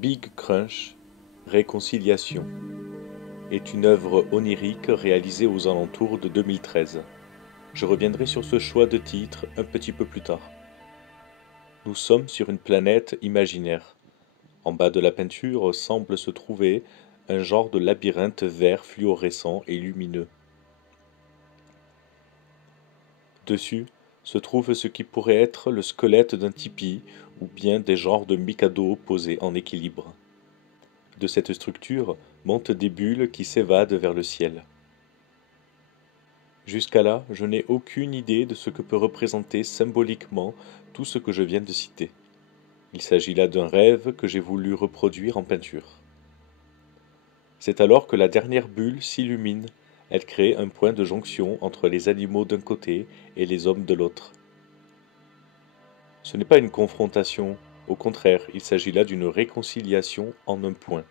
Big Crunch, Réconciliation est une œuvre onirique réalisée aux alentours de 2013. Je reviendrai sur ce choix de titre un petit peu plus tard. Nous sommes sur une planète imaginaire. En bas de la peinture semble se trouver un genre de labyrinthe vert fluorescent et lumineux. Dessus se trouve ce qui pourrait être le squelette d'un tipi ou bien des genres de mikado posés en équilibre. De cette structure montent des bulles qui s'évadent vers le ciel. Jusqu'à là, je n'ai aucune idée de ce que peut représenter symboliquement tout ce que je viens de citer. Il s'agit là d'un rêve que j'ai voulu reproduire en peinture. C'est alors que la dernière bulle s'illumine, elle crée un point de jonction entre les animaux d'un côté et les hommes de l'autre. Ce n'est pas une confrontation, au contraire, il s'agit là d'une réconciliation en un point.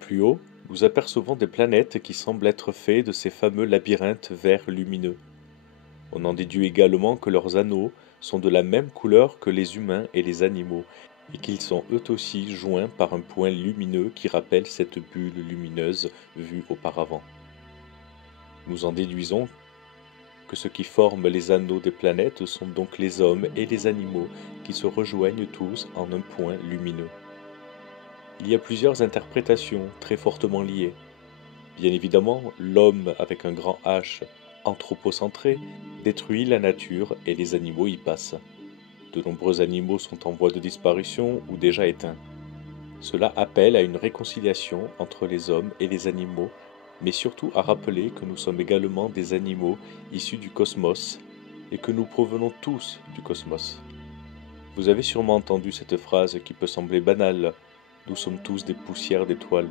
Plus haut, nous apercevons des planètes qui semblent être faits de ces fameux labyrinthes verts lumineux. On en déduit également que leurs anneaux sont de la même couleur que les humains et les animaux, et qu'ils sont eux aussi joints par un point lumineux qui rappelle cette bulle lumineuse vue auparavant. Nous en déduisons que ce qui forme les anneaux des planètes sont donc les hommes et les animaux qui se rejoignent tous en un point lumineux. Il y a plusieurs interprétations très fortement liées. Bien évidemment, l'homme avec un grand H, anthropocentré, détruit la nature et les animaux y passent. De nombreux animaux sont en voie de disparition ou déjà éteints. Cela appelle à une réconciliation entre les hommes et les animaux, mais surtout à rappeler que nous sommes également des animaux issus du cosmos et que nous provenons tous du cosmos. Vous avez sûrement entendu cette phrase qui peut sembler banale, nous sommes tous des poussières d'étoiles.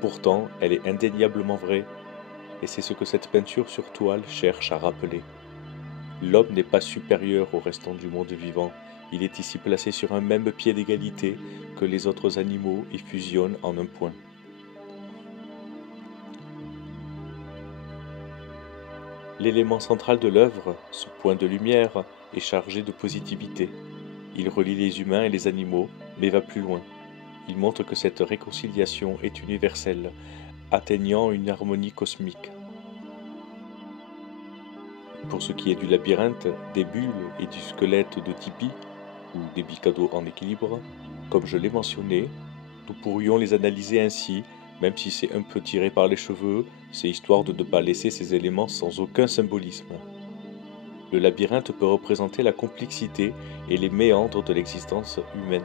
Pourtant, elle est indéniablement vraie, et c'est ce que cette peinture sur toile cherche à rappeler. L'homme n'est pas supérieur au restant du monde vivant, il est ici placé sur un même pied d'égalité que les autres animaux et fusionne en un point. L'élément central de l'œuvre, ce point de lumière, est chargé de positivité. Il relie les humains et les animaux, mais va plus loin. Il montre que cette réconciliation est universelle, atteignant une harmonie cosmique. Pour ce qui est du labyrinthe, des bulles et du squelette de Tipi, ou des bicados en équilibre, comme je l'ai mentionné, nous pourrions les analyser ainsi, même si c'est un peu tiré par les cheveux, c'est histoire de ne pas laisser ces éléments sans aucun symbolisme. Le labyrinthe peut représenter la complexité et les méandres de l'existence humaine.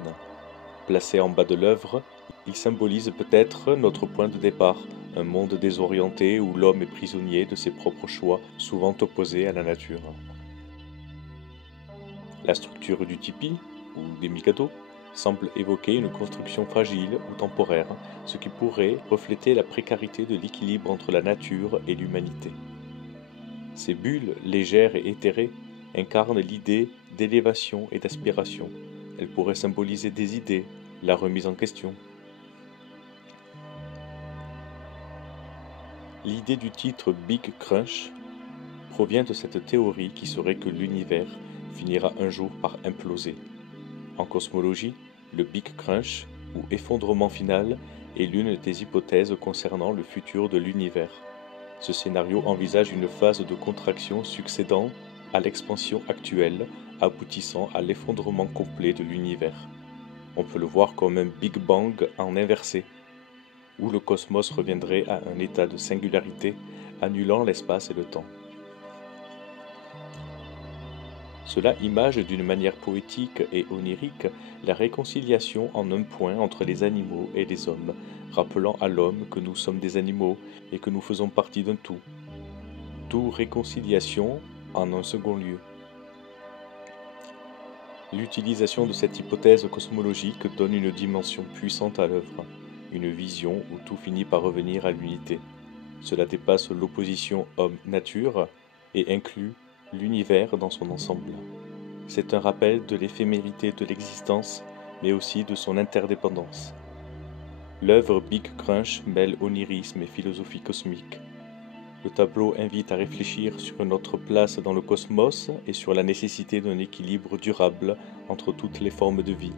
Placé en bas de l'œuvre, il symbolise peut-être notre point de départ, un monde désorienté où l'homme est prisonnier de ses propres choix, souvent opposés à la nature. La structure du tipi, ou des mikados, semble évoquer une construction fragile ou temporaire, ce qui pourrait refléter la précarité de l'équilibre entre la nature et l'humanité. Ces bulles, légères et éthérées, incarnent l'idée d'élévation et d'aspiration. Elles pourraient symboliser des idées, la remise en question. L'idée du titre Big Crunch provient de cette théorie qui serait que l'univers finira un jour par imploser. En cosmologie, le Big Crunch, ou effondrement final, est l'une des hypothèses concernant le futur de l'univers. Ce scénario envisage une phase de contraction succédant à l'expansion actuelle, aboutissant à l'effondrement complet de l'univers. On peut le voir comme un Big Bang en inversé, où le cosmos reviendrait à un état de singularité, annulant l'espace et le temps. Cela image d'une manière poétique et onirique la réconciliation en un point entre les animaux et les hommes, rappelant à l'homme que nous sommes des animaux et que nous faisons partie d'un tout. Tout réconciliation en un second lieu. L'utilisation de cette hypothèse cosmologique donne une dimension puissante à l'œuvre, une vision où tout finit par revenir à l'unité. Cela dépasse l'opposition homme-nature et inclut l'univers dans son ensemble. C'est un rappel de l'éphémérité de l'existence, mais aussi de son interdépendance. L'œuvre Big Crunch mêle onirisme et philosophie cosmique. Le tableau invite à réfléchir sur notre place dans le cosmos et sur la nécessité d'un équilibre durable entre toutes les formes de vie.